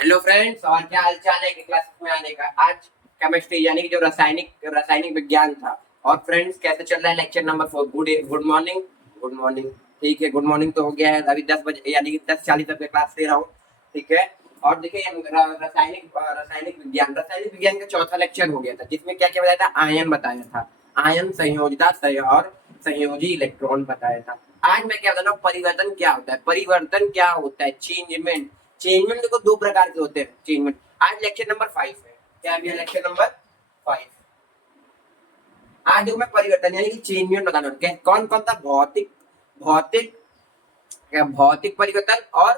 Hello friends, और क्या हाल चाल है कि क्लास में आने का। आज केमिस्ट्री यानी कि जो रासायनिक रासायनिक विज्ञान था। और फ्रेंड्स, कैसे चल रहा है lecture number 4। Good morning. Good morning. ठीक है, गुड मॉर्निंग तो हो गया है। अभी 10 बजे यानी कि 10:40 तक क्लास ले रहा हूँ। ठीक है। और देखिए, रासायनिक विज्ञान का चौथा लेक्चर हो गया था, जिसमें क्या क्या बताया था। आयन बताया था। आयन, संयोजिता और संयोजी इलेक्ट्रॉन बताया था। आज मैं क्या बता रहा हूँ, परिवर्तन क्या होता है। परिवर्तन क्या होता है, चेंजमेंट। चेंजमेंट देखो दो प्रकार के होते हैं। चेंजमेंट आज लेक्चर नंबर 5 है। क्या है लेक्चर नंबर 5। आज देखो मैं परिवर्तन यानी कि चेंजमेंट बताना हूं। कौन कौन सा भौतिक भौतिक भौतिक परिवर्तन और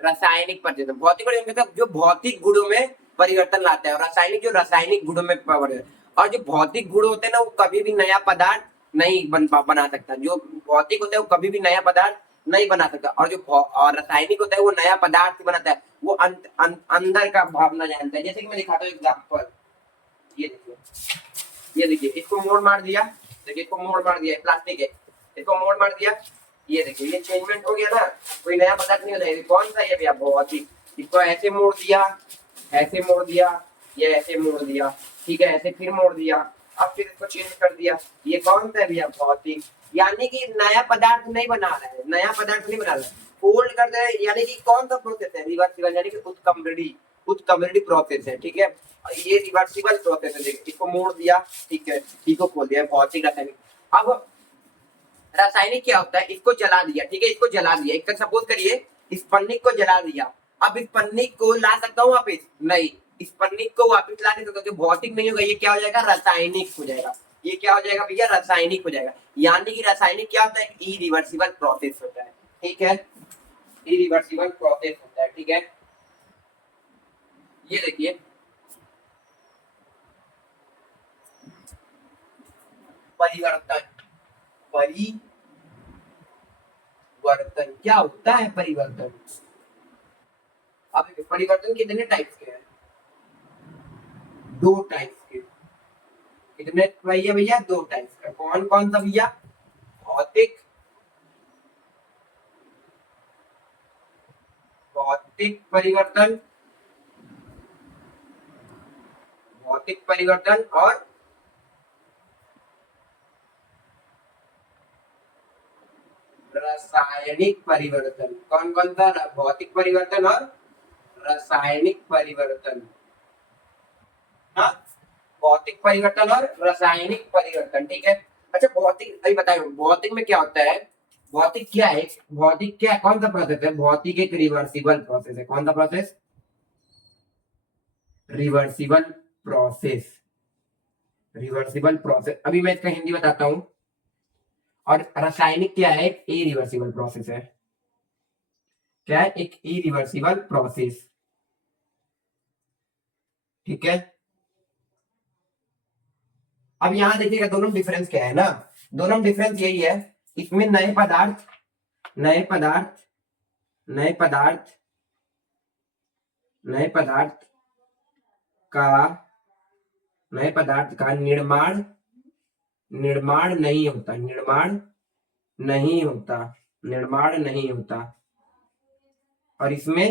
रासायनिक परिवर्तन। भौतिक परिवर्तन मतलब जो भौतिक गुणों में परिवर्तन लाता है, और रासायनिक जो रासायनिक गुणों में परिवर्तन। और जो भौतिक गुण होते हैं ना, वो कभी भी नया पदार्थ नहीं बना सकता। जो भौतिक होता है वो कभी भी नया पदार्थ नहीं बना सकता। और जो और रासायनिक होता है वो नया पदार्थ बनाता है। वो अंदर का भावना जानता है। जैसे कि मैं दिखाता हूँ एग्जाम्पल। ये देखिए, ये देखिए, इसको मोड़ मार दिया। देखिए, इसको मोड़ मार दिया, प्लास्टिक है। इसको मोड़ मार दिया। ये देखिए, ये चेंजमेंट हो गया ना। कोई नया पदार्थ नहीं होता है। कौन सा ये भैया, भौतिक। इसको ऐसे मोड़ दिया, ऐसे मोड़ दिया, ये ऐसे मोड़ दिया। ठीक है, ऐसे फिर मोड़ दिया। अब फिर इसको चेंज कर दिया। ये कौन सा है भैया, भौतिक। यानी कि नया पदार्थ नहीं बना रहा है, नया पदार्थ नहीं बना रहा है, फोल्ड कर दे। यानी कि कौन सा प्रोसेस है, रिवर्सिबल यानी कि उत्क्रमणित प्रोसेस है। ठीक है, ये रिवर्सिबल प्रोसेस है। देखिए, इसको मोड़ दिया। ठीक है, इसको खोल दिया। भौतिक रासायनिक। अब रासायनिक क्या होता है, इसको जला दिया। ठीक है, इसको जला दिया। एक सपोज करिए, इस पन्नी को जला दिया। अब इस पन्नी को ला सकता हूँ वापिस? नहीं, इस पन्नी को वापिस ला नहीं सकता। जो भौतिक नहीं होगा, ये क्या हो जाएगा, रासायनिक हो जाएगा। ये क्या हो जाएगा भैया, रासायनिक हो जाएगा। यानी कि रासायनिक क्या होता है, इरिवर्सिबल प्रोसेस होता है। ठीक है, इरिवर्सिबल प्रोसेस होता है। ठीक है, ये देखिए, परिवर्तन। परिवर्तन क्या होता है, परिवर्तन। अब परिवर्तन कितने टाइप्स के हैं, दो टाइप्स के। कितने भैया भैया, दो टाइप्स का। कौन कौन सा भैया, भौतिक भौतिक परिवर्तन, भौतिक परिवर्तन और रासायनिक परिवर्तन। कौन कौन सा, भौतिक परिवर्तन और रासायनिक परिवर्तन। हाँ, भौतिक परिवर्तन और रासायनिक परिवर्तन। ठीक है। अच्छा, भौतिक अभी बताए, भौतिक में क्या होता है। भौतिक क्या है, भौतिक क्या, कौन सा प्रोसेस है। भौतिक एक रिवर्सिबल प्रोसेस है। कौन सा process, reversible process. Reversible process, अभी मैं इसका हिंदी बताता हूं। और रासायनिक क्या है, इरिवर्सिबल प्रोसेस है। क्या है, एक इरिवर्सिबल प्रोसेस। ठीक है। अब यहां देखिएगा, दोनों डिफरेंस क्या है ना। दोनों डिफरेंस यही है, इसमें नए पदार्थ, नए पदार्थ, नए पदार्थ, नए पदार्थ का, नए पदार्थ का निर्माण, निर्माण नहीं होता, निर्माण नहीं होता, निर्माण नहीं होता। और इसमें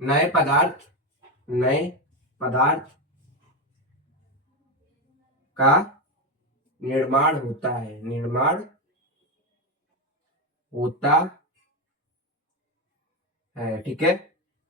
नए पदार्थ, नए पदार्थ का निर्माण होता है, निर्माण होता है। ठीक है,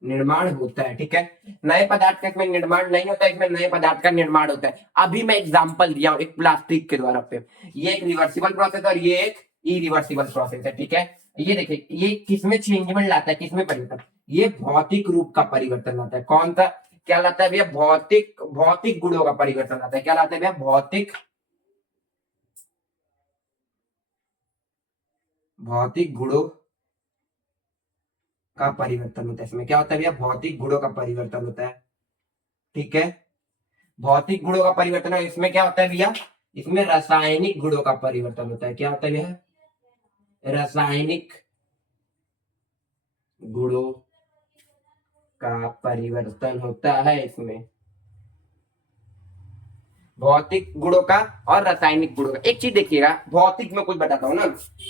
निर्माण होता है। ठीक है, नए पदार्थ का इसमें निर्माण नहीं होता है, इसमें नए पदार्थ का निर्माण होता है। अभी मैं एग्जांपल दिया हूं एक प्लास्टिक के द्वारा पे। ये एक रिवर्सिबल प्रोसेस और ये एक इरिवर्सिबल प्रोसेस है। ठीक है, ये देखिए, ये किसमें चेंजमेंट लाता है, किसमें परिवर्तन, ये भौतिक रूप का परिवर्तन लाता है। कौन सा, क्या लाता है भैया, भौतिक, भौतिक गुणों का परिवर्तन लाता है। क्या लाता है भैया, भौतिक, भौतिक गुणों का परिवर्तन होता है। इसमें क्या होता है भैया, भौतिक गुणों का परिवर्तन होता है। ठीक है, भौतिक गुणों का परिवर्तन है। इसमें क्या होता है भैया, इसमें रासायनिक गुणों का परिवर्तन होता है। क्या होता है भैया, रासायनिक गुणों का परिवर्तन होता है इसमें। भौतिक गुणों का और रासायनिक गुणों का। एक चीज देखिएगा, भौतिक में कुछ बताता हूँ ना,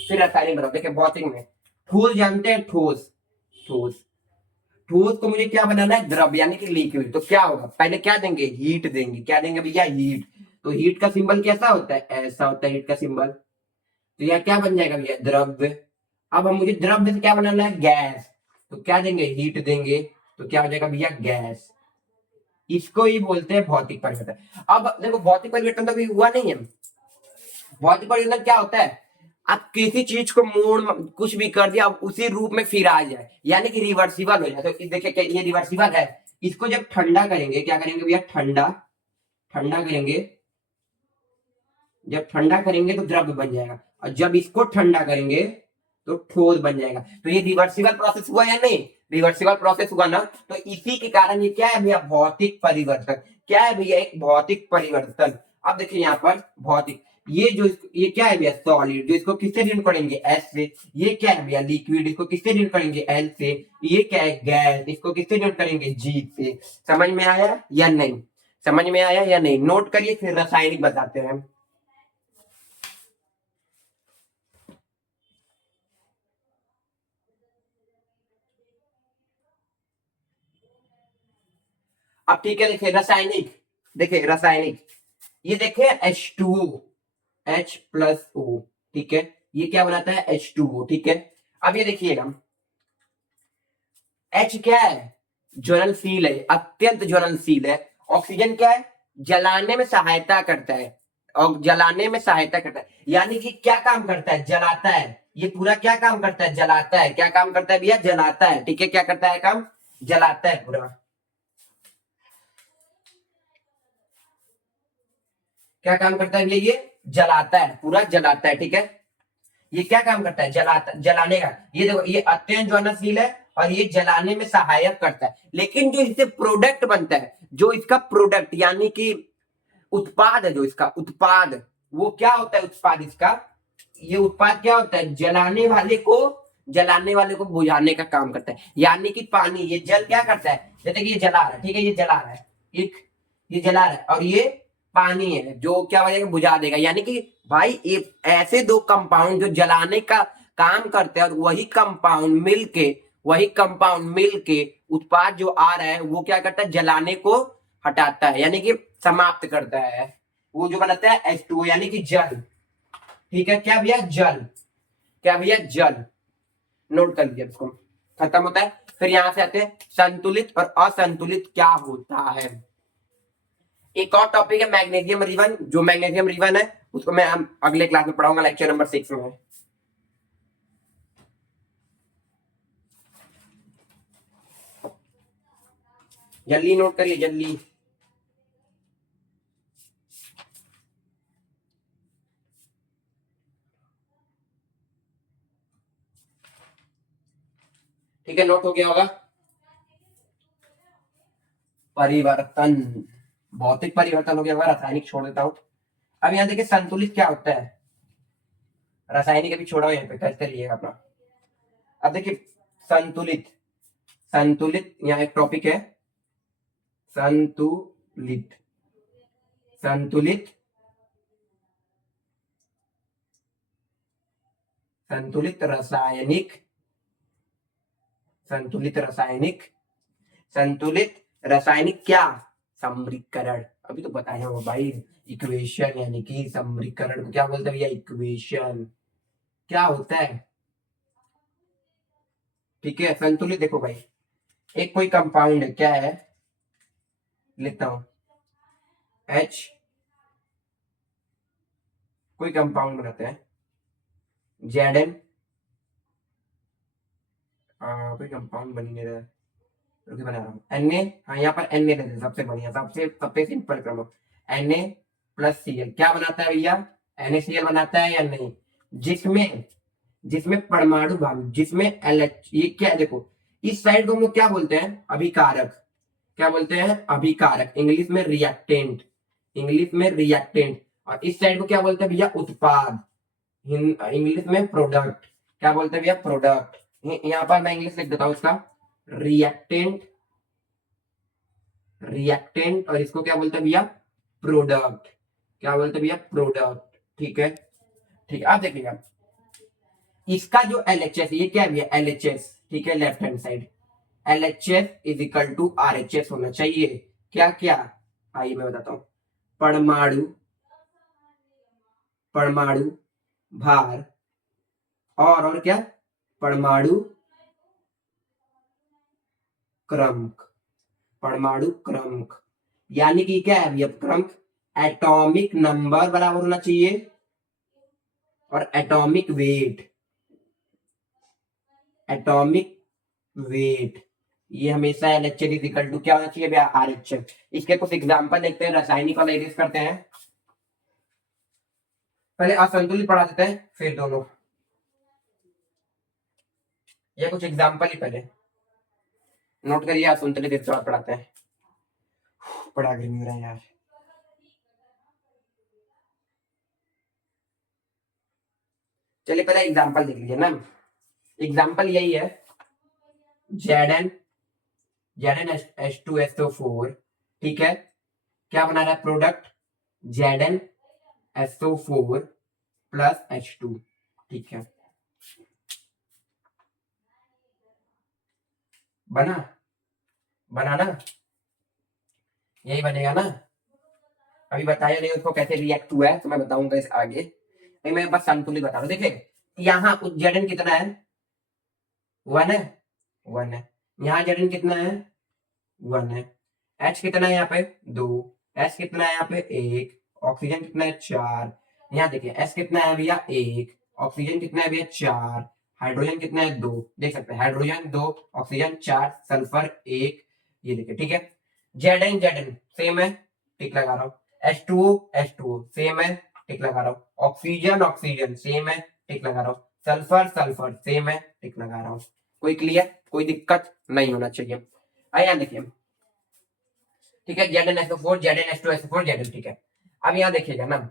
फिर रासायनिक बताओ। देखिए, भौतिक में ठोस जानते हैं, ठोस, ठोस, ठोस को मुझे क्या बनाना है, द्रव यानी कि लिक्विड। तो क्या होगा, पहले क्या देंगे, हीट देंगे। क्या देंगे भैया, हीट। तो हीट का सिंबल कैसा होता है, ऐसा होता है हीट का सिंबल। तो यह क्या बन जाएगा भैया, द्रव्य। अब हम मुझे द्रव्य से क्या बनाना है, गैस। तो क्या देंगे, हीट देंगे। तो क्या हो जाएगा भैया, गैस। इसको ही बोलते हैं भौतिक परिवर्तन। अब देखो भौतिक परिवर्तन तो अभी हुआ नहीं है। भौतिक परिवर्तन क्या होता है, आप किसी चीज को मोड़ कुछ भी कर दिया, अब उसी रूप में फिर आ जाए, यानी कि रिवर्सिबल हो जाए। तो देखिए क्या ये रिवर्सिबल है। इसको जब ठंडा करेंगे, क्या करेंगे भैया, ठंडा। ठंडा करेंगे, जब ठंडा करेंगे तो द्रव्य बन जाएगा, और जब इसको ठंडा करेंगे तो ठोस बन जाएगा। तो ये रिवर्सिबल प्रोसेस हुआ या नहीं, रिवर्सिबल प्रोसेस हुआ ना। तो इसी के कारण ये क्या है भैया, भौतिक परिवर्तन। क्या है भैया, एक भौतिक परिवर्तन। अब देखिए यहाँ पर भौतिक, ये क्या है भैया, सॉलिड, जो इसको किससे डिनोट करेंगे, एस से। ये क्या है भैया, लिक्विड, इसको किससे डिनोट करेंगे, एल से। ये क्या है, गैस, इसको किससे डिनोट करेंगे, जी से। समझ में आया या नहीं, समझ में आया या नहीं, नोट करिए, फिर रासायनिक बताते हैं। अब ठीक है, देखिए रासायनिक, देखिए रासायनिक, ये देखिए H2O, H प्लस O, ठीक है। ये क्या बनाता है, H2O, ठीक है। अब ये देखिएगा, H क्या है, ज्वलनशील है, अत्यंत ज्वलनशील है। ऑक्सीजन क्या है, जलाने में सहायता करता है, और जलाने में सहायता करता है, यानी कि क्या काम करता है, जलाता है। ये पूरा क्या काम करता है, जलाता है। क्या काम करता है भैया, जलाता है, ठीक है। क्या करता है काम, जलाता है पूरा। क्या काम करता है भैया, ये जलाता है, पूरा जलाता है, ठीक है। ये क्या काम करता है, जलाता, जलाने का। ये देखो, ये अत्यंत ज्वलनशील है, और ये जलाने में सहायक करता है। लेकिन जो इससे प्रोडक्ट बनता है, जो इसका प्रोडक्ट यानी कि उत्पाद है, जो इसका उत्पाद, वो क्या होता है उत्पाद इसका। ये उत्पाद क्या होता है, जलाने वाले को बुझाने का काम करता है। यानी कि पानी, ये जल क्या करता है, जैसे कि ये जला रहा है, ठीक है, ये जला रहा है, एक, ये जला रहा है, और ये पानी है जो क्या हो जाएगा, बुझा देगा। यानी कि भाई ये ऐसे दो कंपाउंड जो जलाने का काम करते हैं, और वही कंपाउंड मिलके उत्पाद जो आ रहा है वो क्या करता है, जलाने को हटाता है, यानी कि समाप्त करता है। वो जो बनाता है H2O, यानी कि जल, ठीक है। क्या भैया, जल। क्या भैया, जल। नोट कर लिया इसको, खत्म होता है। फिर यहां से आते हैं संतुलित और असंतुलित क्या होता है। एक और टॉपिक है मैग्नीशियम रिवन, जो मैग्नीशियम रिवन है उसको मैं अगले क्लास में पढ़ाऊंगा, लेक्चर नंबर 6 में। जल्दी नोट करिए, जल्दी। ठीक है, नोट हो गया होगा। परिवर्तन, भौतिक परिवर्तन हो गया होगा, रासायनिक छोड़ देता हूं। अब यहाँ देखिए संतुलित क्या होता है, रासायनिक अभी छोड़ा यहाँ पे, कैसे करिएगा अपना। अब देखिए संतुलित, संतुलित यहाँ एक टॉपिक है, संतुलित, संतुलित, संतुलित रासायनिक, संतुलित रासायनिक, संतुलित रासायनिक क्या, समरीकरण। अभी तो बताया हुआ भाई, इक्वेशन, यानी कि समरीकरण को क्या बोलते हैं भैया, इक्वेशन। क्या होता है, ठीक है। संतुलित देखो भाई, एक कोई कंपाउंड है, क्या है, लिखता हूं, H, कोई कंपाउंड बनाते हैं, Zn, कोई कंपाउंड बन ही नहीं रहा है, रुकिए बना रहा हूँ, Na, हाँ यहाँ पर Na लेते हैं, सबसे बढ़िया, सबसे सबसे सिंपल क्रम, Na प्लस Cl क्या बनाता है भैया, NaCl बनाता है या नहीं। जिसमें जिसमें परमाणु भाग, जिसमें LH, ये क्या है देखो, इस साइड को हम लोग क्या बोलते हैं, अभिकारक। क्या बोलते हैं, अभिकारक, इंग्लिश में रिएक्टेंट, इंग्लिश में रिएक्टेंट। और इस साइड को क्या बोलते हैं भैया, उत्पाद, इंग्लिश में प्रोडक्ट। क्या बोलते हैं भैया, प्रोडक्ट। यहाँ पर मैं इंग्लिश लिख देता हूँ इसका, रिएक्टेंट, रिएक्टेंट, और इसको क्या बोलते हैं भैया, प्रोडक्ट। क्या बोलते हैं भैया, प्रोडक्ट, ठीक है। ठीक है, आप देखिएगा इसका जो LHS, ये क्या है भैया, LHS, ठीक है, left hand side, LHS is equal to RHS होना चाहिए। क्या क्या, आइए मैं बताता हूं। परमाणु परमाणु भार और क्या, परमाणु क्रमांक, परमाणु क्रमांक यानी कि क्या है भैया क्रमांक, एटॉमिक नंबर बराबर होना चाहिए और एटॉमिक वेट, एटॉमिक वेट ये हमेशा LHS इज इक्वल टू क्या होना चाहिए भैया, RHS। इसके कुछ एग्जांपल देखते हैं, रासायनिक वाला एरिज करते हैं। पहले असंतुलित पढ़ा देते हैं फिर दोनों, ये कुछ एग्जांपल ही पहले नोट करिए, असंतुलित इसके बाद पढ़ाते हैं। पढ़ा कर नहीं रहा यार। चलिए पहले एग्जांपल देख लीजिए ना, एग्जांपल यही है, ZnH2SO4, ठीक है, क्या बना रहा है प्रोडक्ट, ZnSO4 प्लस H2, ठीक है, बनाना यही बनेगा ना। अभी बताया नहीं उसको कैसे रिएक्ट हुआ है, तो मैं बताऊंगा इस आगे। नहीं मैं बस संतुलित बता रहा हूँ। देखिए यहाँ Zn कितना है, 1 है, 1 है। यहाँ Zn कितना है, 1 है। H कितना है यहाँ पे, 2। S कितना है यहाँ पे, 1। ऑक्सीजन कितना है, 4। यहाँ देखिए S कितना है भैया, 1। ऑक्सीजन कितना है भैया, 4। हाइड्रोजन कितना है, 2। देख सकते हैं हाइड्रोजन 2, ऑक्सीजन 4, सल्फर 1। ये देखिए ठीक है। Zn सेम है, टिक लगा रहा हूँ। H2O सेम है, टिक लगा रहा हूँ। ऑक्सीजन सेम है, टिक लगा रहा हूँ। सल्फर सेम है, टिक लगा रहा हूँ। कोई क्लियर, कोई दिक्कत नहीं होना चाहिए। आइए देखिए, ठीक है, ZnSO4 ZnH2SO4 Zn, ठीक है। अब यहाँ देखिएगा ना,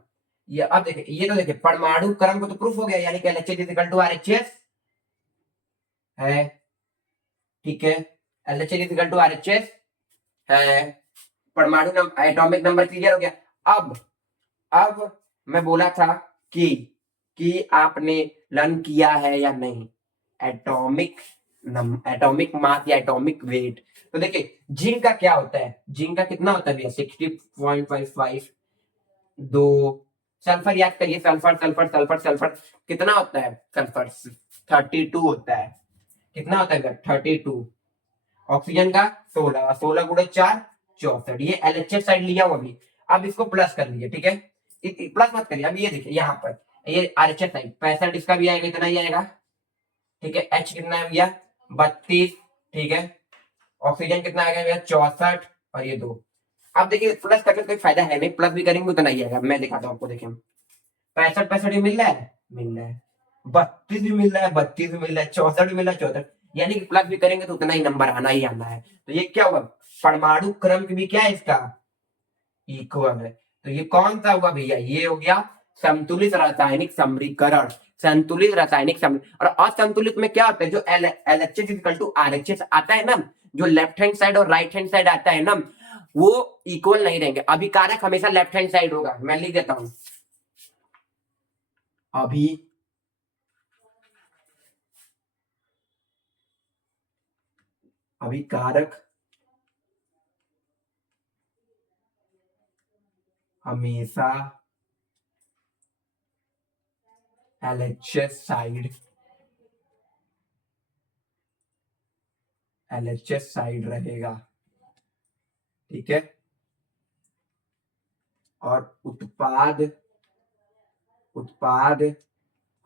ये अब देखिए, ये तो देखिए परमाणु क्रम को तो प्रूफ हो गया, यानी कि LHS is equal to RHS है, ठीक है, LHS is equal to RHS है। परमाणु एटॉमिक नंबर क्लियर हो गया। अब मैं बोला था कि आपने लर्न किया है या नहीं एटॉमिक एटॉमिक मास या एटॉमिक वेट। तो देखिए जिंक का क्या होता है, जिंक का कितना होता है भैया, 60.55। 2 सल्फर याद करिए, सल्फर कितना होता है, सल्फर 32 होता है। कितना होता है 32। ऑक्सीजन का 16, 16 गुणे 4 64। ये LHS साइड लिया हूं अभी। अब इसको प्लस कर लीजिए, ठीक है, प्लस मत करिए। अब ये देखिए यहाँ पर ये RHS साइड 65, इसका भी आएगा, इतना ही आएगा, ठीक है। H कितना है भैया, 32, ठीक है। ऑक्सीजन कितना आएगा भैया, 64, और ये 2। अब देखिए प्लस करके कोई फायदा है नहीं, प्लस भी करेंगे तो नहीं आएगा। मैं दिखाता हूँ आपको, देखिए 65 भी मिल रहा है, 32 भी मिल रहा है, 32 भी मिल रहा है, 64 भी मिल रहा है, 64। यानी कि प्लस भी करेंगे तो उतना ही नंबर आना ही आना है। तो ये क्या होगा, परमाणु क्रम भी क्या है इसका, इक्वल है। तो ये कौन सा हुआ भैया, ये हो गया संतुलित रासायनिक समीकरण। संतुलित रासायनिक समीकरण। और असंतुलित में क्या होता है, जो LHS इक्वल टू RHS आता है ना, जो लेफ्ट हैंड साइड और राइट हैंड साइड आता है ना, वो इक्वल नहीं रहेंगे। अभिकारक हमेशा लेफ्ट हैंड साइड होगा। मैं लिख देता हूं, अभिकारक हमेशा LHS साइड रहेगा, ठीक है। और उत्पाद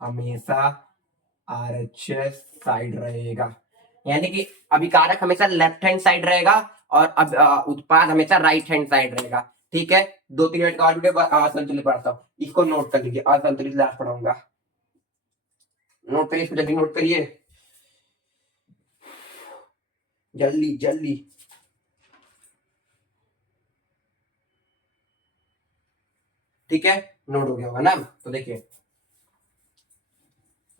हमेशा RHS साइड रहेगा। यानी कि अभिकारक हमेशा लेफ्ट हैंड साइड रहेगा और उत्पाद हमेशा राइट हैंड साइड रहेगा, ठीक है। 2-3 मिनट का और वीडियो असंतुलित पढ़ता हूँ, इसको नोट कर लीजिए। असंतुलित लास्ट पढ़ाऊंगा, नोट करिए, इसको जल्दी नोट करिए, जल्दी जल्दी। ठीक है, नोट हो गया होगा ना। तो देखिए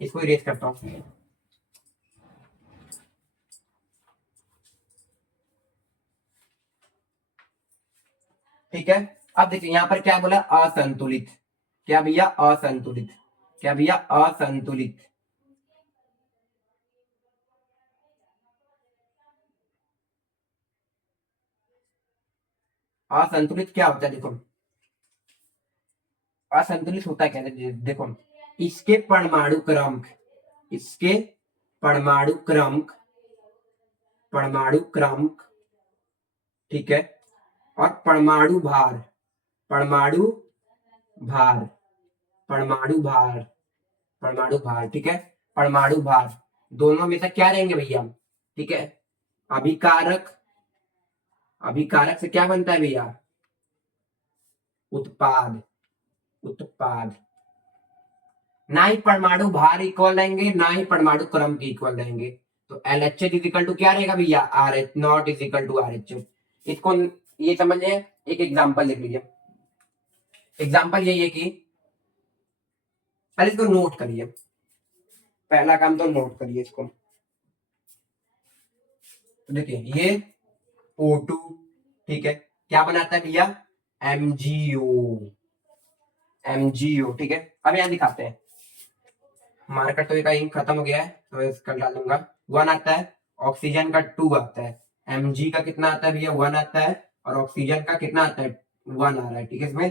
इसको इरेज करता हूं, ठीक है। अब देखिए यहां पर क्या बोला, असंतुलित। क्या भैया, असंतुलित। क्या भैया, असंतुलित। असंतुलित क्या होता है देखो, असंतुलित होता क्या है देखो, इसके परमाणु क्रमांक, इसके परमाणु क्रमांक, परमाणु क्रमांक, ठीक है, और परमाणु भार, परमाणु भार, परमाणु भार, परमाणु भार, ठीक है, परमाणु भार दोनों में से क्या रहेंगे भैया, ठीक है, अभिकारक, अभिकारक से क्या बनता है भैया, उत्पाद, उत्पाद, ना ही परमाणु भार इक्वल रहेंगे, ना ही परमाणु क्रम के इक्वल रहेंगे। तो L H H is equal to क्या रहेगा भैया, R H not is equal to R H H. इसको ये समझिए, एक एग्जांपल लिख लीजिए। एग्जांपल यही है कि पहले इसको नोट करिए, पहला काम तो नोट करिए इसको। तो देखिए ये O2, ठीक है, क्या बनाता है भैया, MgO, MgO, ठीक है। अब यहां दिखाते हैं, मार्कर तो का इंक खत्म हो गया है तो इसका डाल दूंगा। 1 आता है, ऑक्सीजन का 2 आता है, Mg का कितना आता है भैया, 1 आता है, और ऑक्सीजन का कितना आता है, 1 आ रहा है, ठीक है। इसमें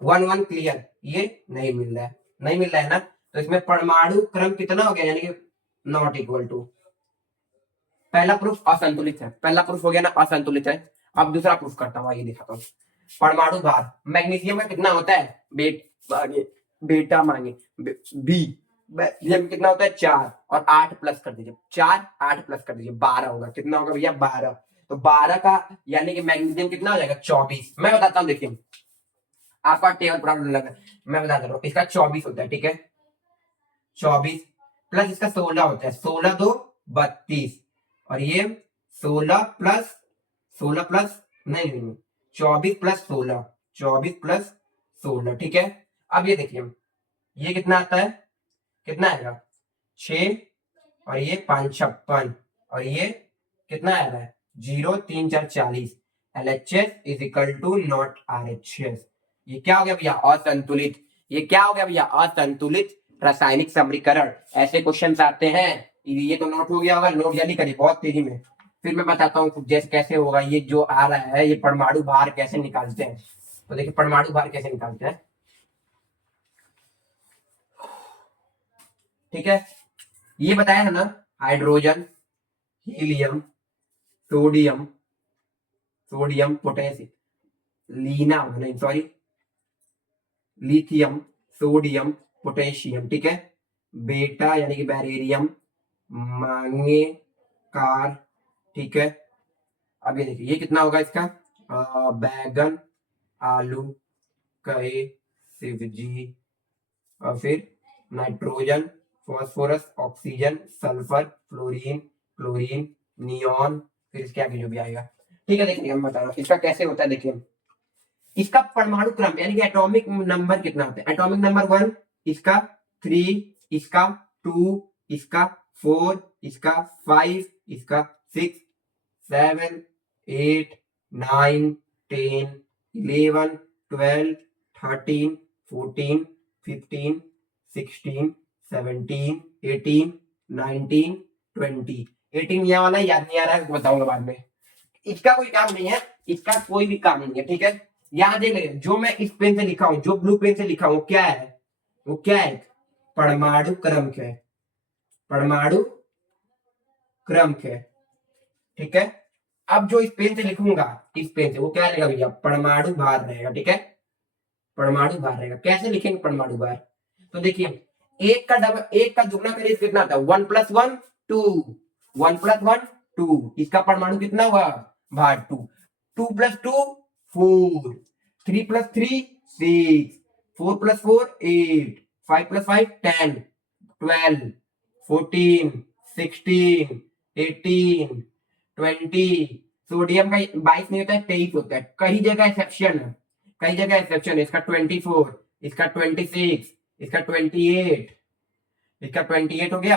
1 1 क्लियर, ये नहीं मिल रहा है, नहीं मिल रहा है ना, तो इसमें परमाणु क्रम कितना हो गया, यानी कि नॉट इक्वल टू। पहला प्रूफ असंतुलित है, पहला प्रूफ हो गया ना असंतुलित है। अब दूसरा प्रूफ करता हूँ, ये दिखाता हूँ। परमाणु भार मैग्नीशियम का कितना होता है, बेटा मांगे बी, मैग्नीशियम कितना होता है 4, और 8 प्लस कर दीजिए, 4 8 प्लस कर दीजिए 12 होगा, कितना होगा भैया 12। तो 12 का यानी कि मैग्नीशियम कितना हो जाएगा 24। मैं बताता हूँ, देखिए आपका टेबल प्रॉब्लम लगा, मैं बता दे रहा हूँ, इसका 24 होता है, ठीक है, 24 प्लस इसका 16 होता है, 16 2 32, और ये 16 प्लस 16 प्लस नहीं 24 प्लस 16, 24 प्लस 16, ठीक है। अब ये देखिए ये कितना आता है, कितना आएगा 6, और ये 5 56, और ये कितना आ रहा है 0 3 4 40। LHS is equal to not RHS। ये क्या हो गया भैया, असंतुलित। ये क्या हो गया भैया, असंतुलित रासायनिक समीकरण। ऐसे क्वेश्चन आते हैं, ये तो नोट हो गया होगा, नोट जल्दी करिए बहुत तेजी में, फिर मैं बताता हूँ जैसे कैसे होगा। ये जो आ रहा है, ये परमाणु भार कैसे निकालते हैं, तो देखिए परमाणु भार कैसे निकालते हैं, ठीक है। ये बताया है ना, hydrogen, helium, sodium, sodium potassium, लीना नहीं सॉरी, लिथियम, सोडियम, पोटेशियम, ठीक है। बेटा यानी कि बैरेरियम, मांगे कार, ठीक है। अब ये देखिए ये कितना होगा इसका, बैगन, आलू, कई, शिवजी, और फिर nitrogen, phosphorus, oxygen, sulphur, fluorine, chlorine, neon, फिर इसके आगे जो भी आएगा, ठीक है। देखिए मैं बता रहा हूँ इसका कैसे होता है। देखिए इसका परमाणु क्रम यानी कि एटॉमिक नंबर कितना होता है, एटॉमिक नंबर 1, इसका 3, इसका 2, इसका 4, इसका 5, इसका 6 7 8 9 10 11 12 13 14 15 16 17 18 19 20। 18 यह वाला याद नहीं आ रहा है, बताऊंगा बाद में। इसका कोई काम नहीं है, इसका कोई भी काम नहीं है, ठीक है। याद है जो मैं इस पेन से लिखा हूं, जो ब्लू पेन से लिखा हूं, क्या है वो, क्या है, परमाणु क्रम है, परमाणु क्रम है, ठीक है। अब जो इस पेन से लिखूंगा, इस पेन से, वो क्या रहेगा भैया, परमाणु भार रहेगा, ठीक है, परमाणु भार रहेगा। कैसे लिखेंगे परमाणु भार, तो देखिए एक का डबल, एक का दुगना करिए कितना आता है, 1 + 1 2, 1 + 1 2, इसका परमाणु कितना हुआ, भार 2, 2 + 2 4, 3 + 3 6, 4 + 4 8, 5 + 5 10, 12 14 16 18 20। सोडियम का 22 नहीं होता है, 23 होता है, कई जगह एक्सेप्शन है, कई जगह एक्सेप्शन है। इसका 24, इसका 26, इसका 28, इसका 28 हो गया,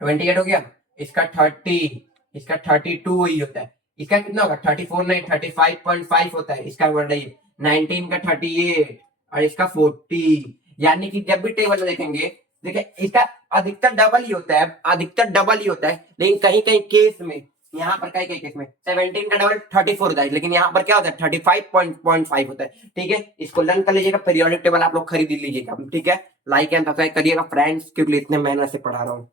28 हो गया, इसका 30, इसका 32 वही होता है। इसका कितना होगा 34 नहीं 35.5 होता है, इसका वर्ड है 19 का 38, और इसका 40। यानी कि जब भी टेबल में देखेंगे, देखिए इसका अधिकतर डबल ही होता है, अधिकतर डबल ही होता है, लेकिन कहीं कहीं केस में यहाँ पर कई कई केस में 17 का डबल 34 होता है, लेकिन यहाँ पर क्या होता है 35.5 होता है। ठीक है, इसको लर्न कर लीजिएगा, पीरियोडिक टेबल आप लोग खरीद लीजिएगा। ठीक है, लाइक एंड सब्सक्राइब करिएगा फ्रेंड्स, क्योंकि इतने मेहनत से पढ़ा रहा हूँ।